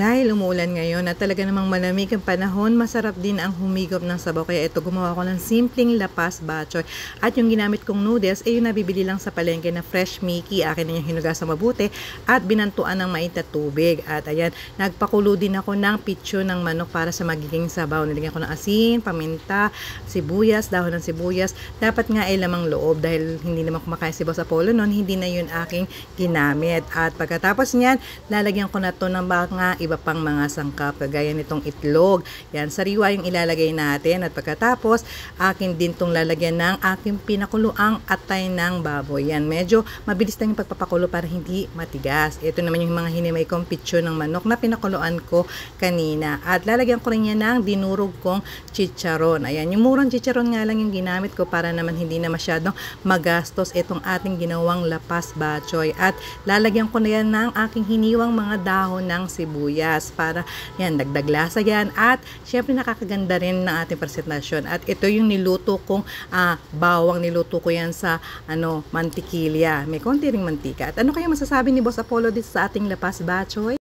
Dahil umuulan ngayon at talaga namang malamig ang panahon, masarap din ang humigop ng sabaw. Kaya ito, gumawa ko ng simpleng lapas bachoy. At yung ginamit kong noodles ay yung nabibili lang sa palengke na fresh Mickey. Akin na yung hinugasan mabuti at binantuan ng mainit na tubig. At ayan, nagpakulo din ako ng pitso ng manok para sa magiging sabaw. Nilagyan ko ng asin, paminta, sibuyas, dahon ng sibuyas. Dapat nga ay lamang loob dahil hindi naman kumakain si Boss Apollo noon, hindi na yun aking ginamit. At pagkatapos niyan, lalagyan ko na to ng mga iba pang mga sangkap kagaya nitong itlog. Yan, sariwa yung ilalagay natin at pagkatapos akin din tong lalagyan ng aking pinakuluang atay ng baboy. Yan, medyo mabilis lang yung pagpapakulo para hindi matigas. Ito naman yung mga hinimay kong pitso ng manok na pinakuluan ko kanina. At lalagyan ko rin yan ng dinurog kong chicharon. Ayan, yung murang chicharon nga lang yung ginamit ko para naman hindi na masyadong magastos itong ating ginawang lapas bachoy. At lalagyan ko na yan ng aking hiniwang mga dahon ng sibuyas para yan, dagdag lasa yan at syempre nakakaganda rin ng ating presentasyon. At ito yung niluto kong bawang, niluto ko yan sa mantikilya, may konti ring mantika. At ano kaya masasabi ni Boss Apollo dito sa ating lapas bachoy?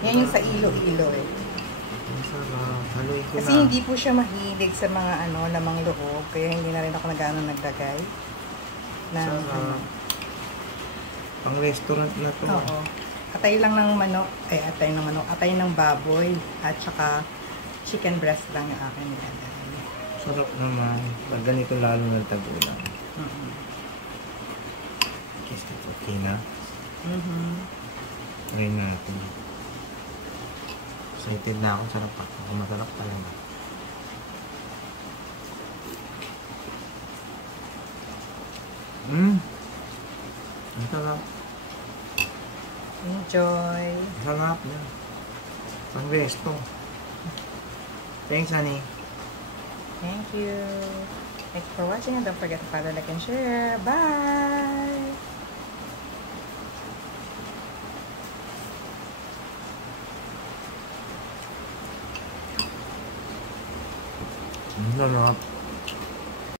Yan yung sa Iloilo eh. Kasi hindi po siya mahilig sa mga lamang loob, kaya hindi na rin ako naglagay ng pang restaurant na to. Oo. Atay lang ng manok, atay ng baboy, at saka chicken breast lang yung akin nilalagay. Sarap naman. Pag ganito lalo ng tag-ulan. Guess that's okay na. Try natin. Excited na ako. Sarap pa. Masarap talaga. Ang sarap. Enjoy! Sarap na. Pang resto. Thanks, honey. Thank you! Thanks for watching and don't forget to follow, like, and share. Bye! Ang sarap.